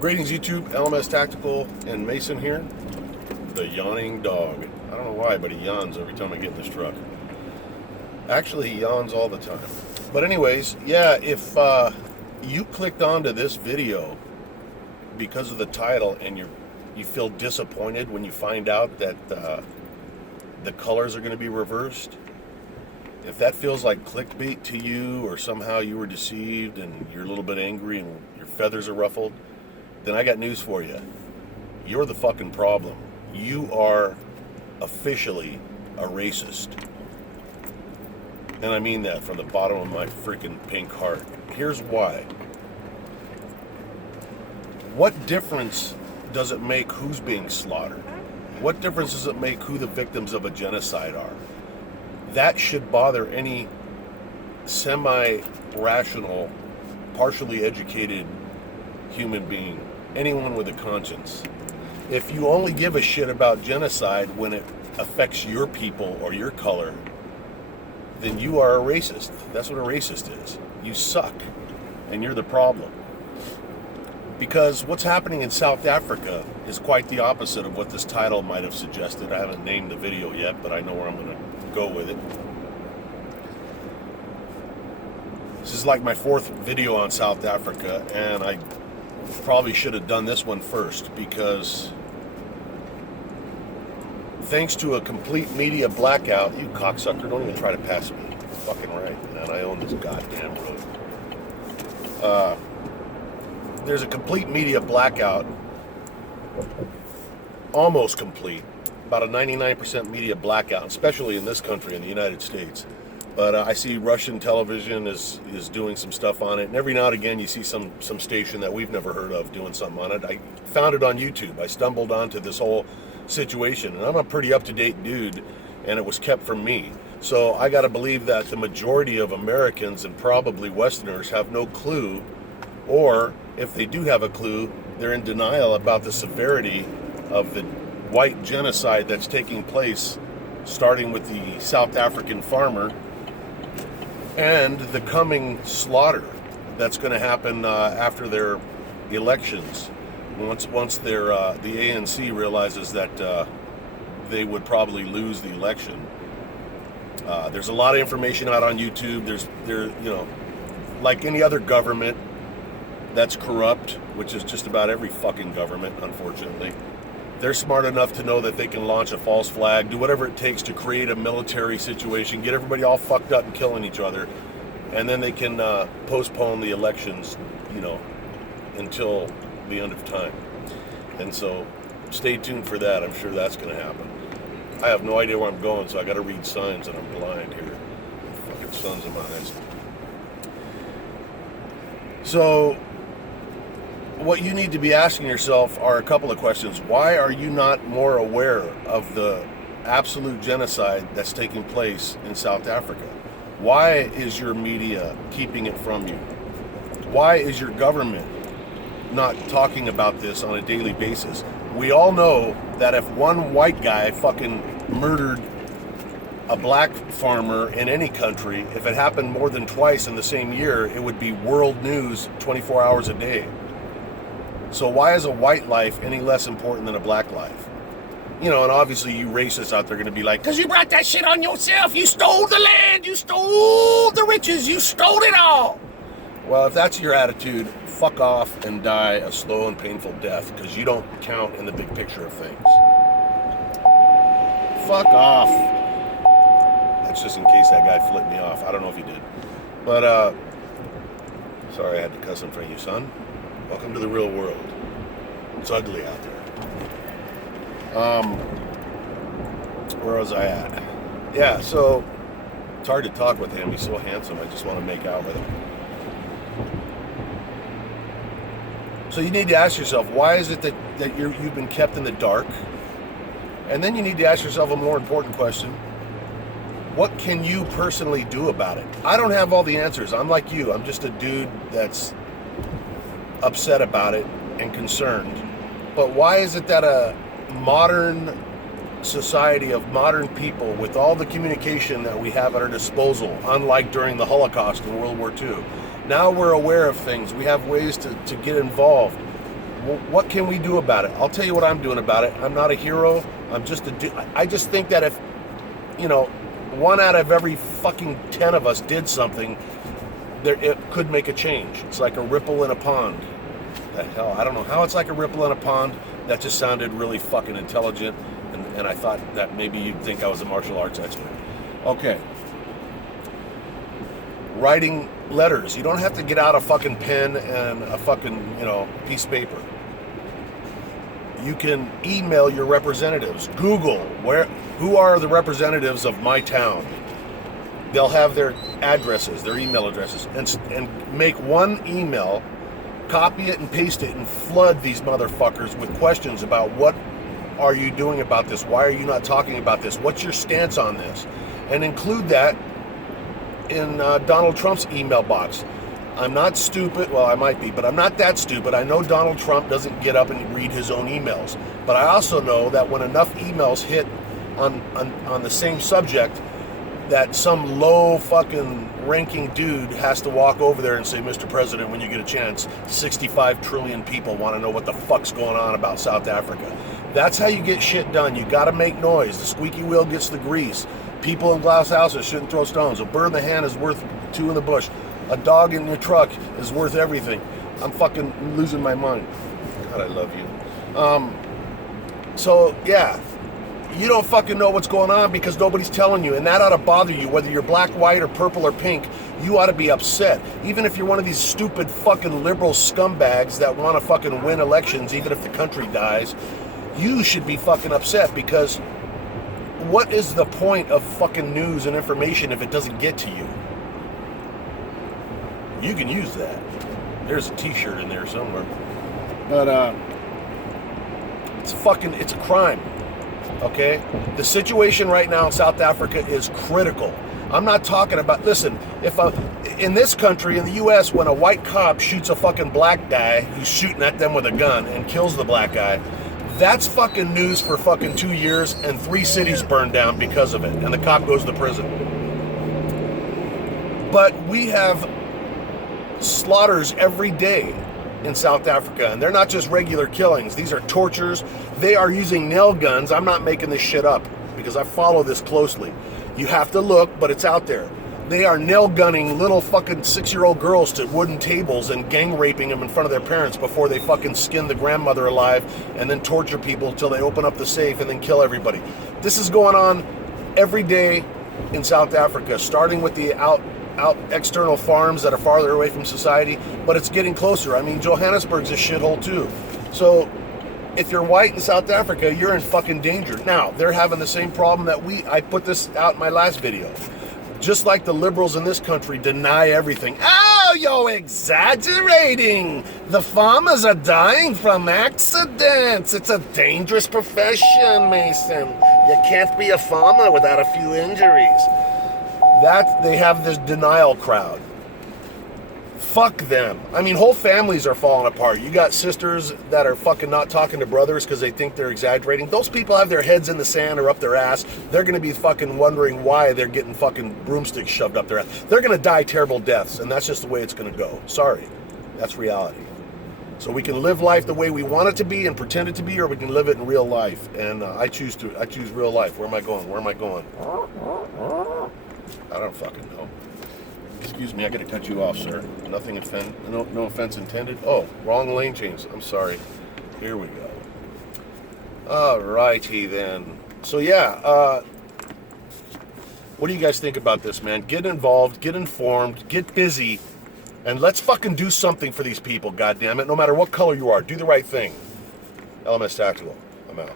Greetings YouTube, LMS Tactical and Mason here. The yawning dog. I don't know why, but he yawns every time I get in this truck. Actually, he yawns all the time. But anyways, yeah, if you clicked onto this video because of the title and you feel disappointed when you find out that the colors are going to be reversed, if that feels like clickbait to you, or somehow you were deceived and you're a little bit angry and your feathers are ruffled, then I got news for you. You're the fucking problem. You are officially a racist. And I mean that from the bottom of my freaking pink heart. Here's why. What difference does it make who's being slaughtered? What difference does it make who the victims of a genocide are? That should bother any semi-rational, partially educated human being, anyone with a conscience. If you only give a shit about genocide when it affects your people or your color, then you are a racist. That's what a racist is. You suck, and you're the problem. Because what's happening in South Africa is quite the opposite of what this title might have suggested. I haven't named the video yet, but I know where I'm going to go with it. This is like my fourth video on South Africa, and I probably should have done this one first, because thanks to a complete media blackout, you cocksucker, don't even try to pass me. Fucking right, man, I own this goddamn road. There's a complete media blackout, almost complete, about a 99% media blackout, especially in this country, in the United States. But I see Russian television is doing some stuff on it, and every now and again you see some station that we've never heard of doing something on it. I found it on YouTube. I stumbled onto this whole situation, and I'm a pretty up-to-date dude, and it was kept from me. So I got to believe that the majority of Americans and probably Westerners have no clue, or if they do have a clue, they're in denial about the severity of the white genocide that's taking place, starting with the South African farmer and the coming slaughter that's going to happen after their elections. Once the ANC realizes that they would probably lose the election. There's a lot of information out on YouTube. Like any other government that's corrupt, which is just about every fucking government, unfortunately. They're smart enough to know that they can launch a false flag, do whatever it takes to create a military situation, get everybody all fucked up and killing each other, and then they can postpone the elections, until the end of time. And so, stay tuned for that. I'm sure that's going to happen. I have no idea where I'm going, so I got to read signs, and I'm blind here. Fucking sons of mine. So, what you need to be asking yourself are a couple of questions. Why are you not more aware of the absolute genocide that's taking place in South Africa? Why is your media keeping it from you? Why is your government not talking about this on a daily basis? We all know that if one white guy fucking murdered a black farmer in any country, if it happened more than twice in the same year, it would be world news 24 hours a day. So why is a white life any less important than a black life? And obviously you racists out there are going to be like, because you brought that shit on yourself. You stole the land. You stole the riches. You stole it all. Well, if that's your attitude, fuck off and die a slow and painful death, because you don't count in the big picture of things. Fuck off. That's just in case that guy flipped me off. I don't know if he did. But, sorry I had to cuss in front of you, son. Welcome to the real world. It's ugly out there. Where was I at? Yeah, so it's hard to talk with him. He's so handsome. I just want to make out with him. So you need to ask yourself, why is it that you've been kept in the dark? And then you need to ask yourself a more important question. What can you personally do about it? I don't have all the answers. I'm like you. I'm just a dude that's upset about it and concerned. But why is it that a modern society of modern people, with all the communication that we have at our disposal, unlike during the Holocaust and World War II, now we're aware of things. We have ways to get involved. Well, what can we do about it? I'll tell you what I'm doing about it. I'm not a hero. I just think that if, you know, 1 out of every fucking 10 of us did something, it could make a change. It's like a ripple in a pond. The hell, I don't know how it's like a ripple in a pond. That just sounded really fucking intelligent, and I thought that maybe you'd think I was a martial arts expert. Okay. Writing letters. You don't have to get out a fucking pen and a fucking, you know, piece of paper. You can email your representatives. Google, who are the representatives of my town? They'll have their addresses, their email addresses, and make one email, copy it and paste it, and flood these motherfuckers with questions about what are you doing about this? Why are you not talking about this? What's your stance on this? And include that in Donald Trump's email box. I'm not stupid. Well, I might be, but I'm not that stupid. I know Donald Trump doesn't get up and read his own emails. But I also know that when enough emails hit on the same subject, that some low fucking ranking dude has to walk over there and say, Mr. President, when you get a chance, 65 trillion people want to know what the fuck's going on about South Africa. That's how you get shit done. You got to make noise. The squeaky wheel gets the grease. People in glass houses shouldn't throw stones. A bird in the hand is worth 2 in the bush. A dog in your truck is worth everything. I'm fucking losing my mind. God, I love you. So, yeah. You don't fucking know what's going on because nobody's telling you. And that ought to bother you. Whether you're black, white, or purple, or pink, you ought to be upset. Even if you're one of these stupid fucking liberal scumbags that want to fucking win elections, even if the country dies, you should be fucking upset because what is the point of fucking news and information if it doesn't get to you? You can use that. There's a t-shirt in there somewhere. But, it's a crime. Okay? The situation right now in South Africa is critical. I'm not talking about, listen, in this country, in the U.S., when a white cop shoots a fucking black guy who's shooting at them with a gun and kills the black guy, that's fucking news for fucking 2 years and 3 cities burn down because of it, and the cop goes to prison. But we have slaughters every day in South Africa, and they're not just regular killings. These are tortures. They are using nail guns. I'm not making this shit up because I follow this closely. You have to look, but it's out there. They are nail gunning little fucking 6-year-old girls to wooden tables and gang raping them in front of their parents before they fucking skin the grandmother alive and then torture people until they open up the safe and then kill everybody. This is going on every day in South Africa, starting with the out external farms that are farther away from society, but it's getting closer. I mean, Johannesburg's a shithole too. So if you're white in South Africa, you're in fucking danger. Now, they're having the same problem that I put this out in my last video. Just like the liberals in this country deny everything. Oh, you're exaggerating. The farmers are dying from accidents. It's a dangerous profession, Mason. You can't be a farmer without a few injuries. They have this denial crowd. Fuck them. I mean, whole families are falling apart. You got sisters that are fucking not talking to brothers because they think they're exaggerating. Those people have their heads in the sand or up their ass. They're going to be fucking wondering why they're getting fucking broomsticks shoved up their ass. They're going to die terrible deaths, and that's just the way it's going to go. Sorry. That's reality. So we can live life the way we want it to be and pretend it to be, or we can live it in real life. And I choose real life. Where am I going? I don't fucking know. Excuse me, I gotta cut you off, sir. No offense intended. Oh, wrong lane change. I'm sorry. Here we go. Alrighty then. So yeah, what do you guys think about this, man? Get involved, get informed, get busy, and let's fucking do something for these people, goddammit. No matter what color you are, do the right thing. LMS Tactical. I'm out.